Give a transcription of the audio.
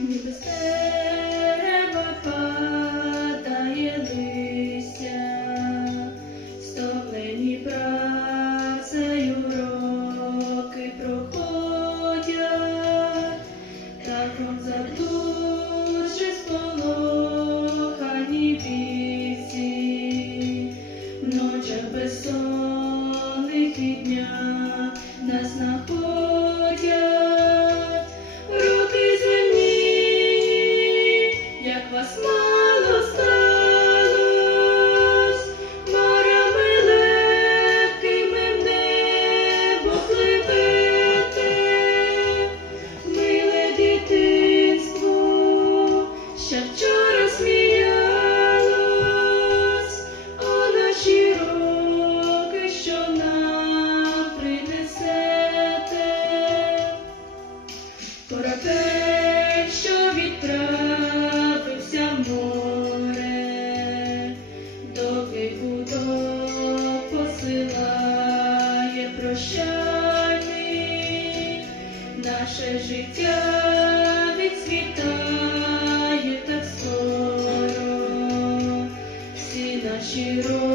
Mr. наше життя відцвітає так скоро, всі наші роки,